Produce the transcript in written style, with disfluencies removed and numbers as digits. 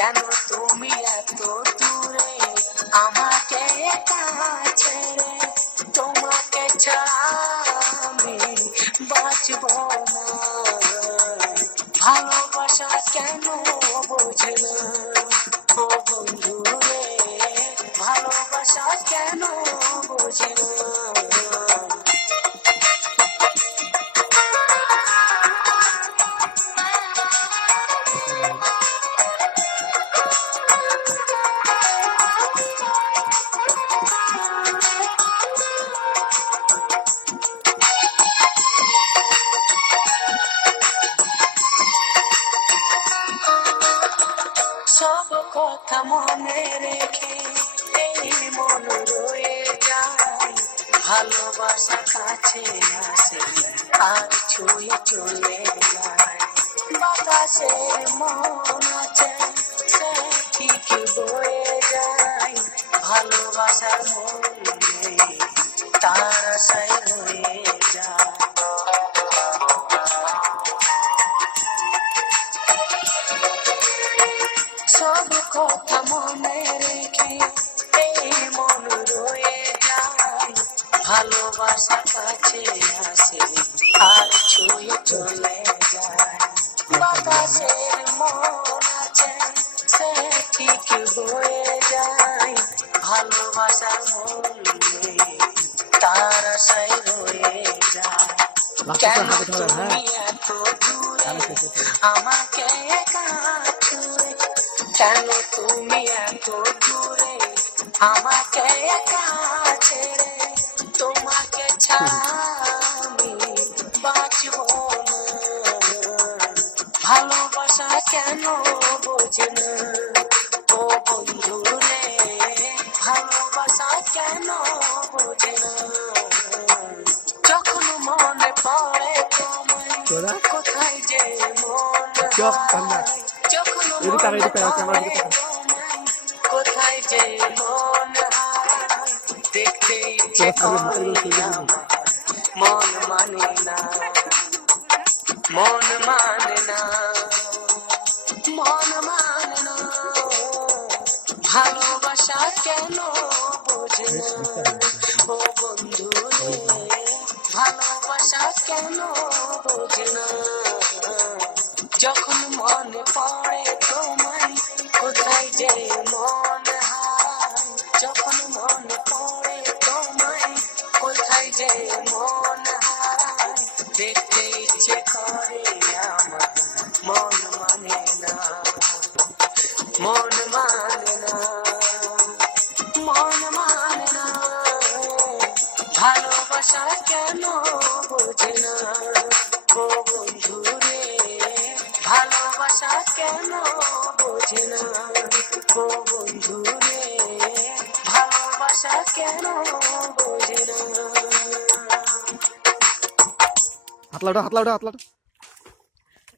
কেন তুমি এত দূরে আমাকে একা ছেড়ে, তোমাকে ছাড়া আমি বাঁচব না। ভালোবাসা কেন বোঝে না ও বন্ধু রে, ভালোবাসা কেন বোঝে না। সব কথা মনে রেখে এই মন রয়ে যায়, ভালোবাসা কাছে আসে আর ছুঁয়ে চলে যায়। বাতাসের মন আছে সে ঠিক বয়ে যায়, ভালোবাসার মন নেই তার আশায় রয়ে যায়। সব কথা মনে রেখে এই মন রয়ে যায়, ভালোবাসা কাছে আসে আর ছুঁয়ে চলে যায়। বাতাসের মন আছে সে ঠিক বয়ে যায়, ভালোবাসার মন নেই তার আশায় রয়ে যায়। কেন তুমি এত দূরে আমাকে একা ছুঁয়ে, কেন তুমি এত দূরে আমাকে একা ছেড়ে, তোমাকে ছাড়া আমি বাঁচব না। ভালোবাসা কেন বোঝে না ও বন্ধু রে, ভালোবাসা কেন বোঝে না। যখন মনে পড়ে তোমায় কোথায় যে মন হারায়, যখন মনে পড়ে তোমায় কোথায় যে মন হারায়, দেখতে ইচ্ছে করে আমার মন মানে না, মন মানে না, মন মানে না। ভালোবাসা কেন বোঝে না ও বন্ধু রে, ভালোবাসা কেন বোঝে না। যখন মনে পড়ে তোমায় কোথায় যে মন হারায়, যখন মনে পড়ে তোমায় কোথায় যে মন হারায়, দেখতে ইচ্ছে করে আমার মন মানে না, মন মানে না, মন মানে না। ভালোবাসা কেন বোঝে না ও বন্ধু রে, ভালোবাসা কেন বোঝে না ও বন্ধু রে, ভালোবাসা কেন বোঝে না। হাতলাটা হাতলাটা হাতলাটা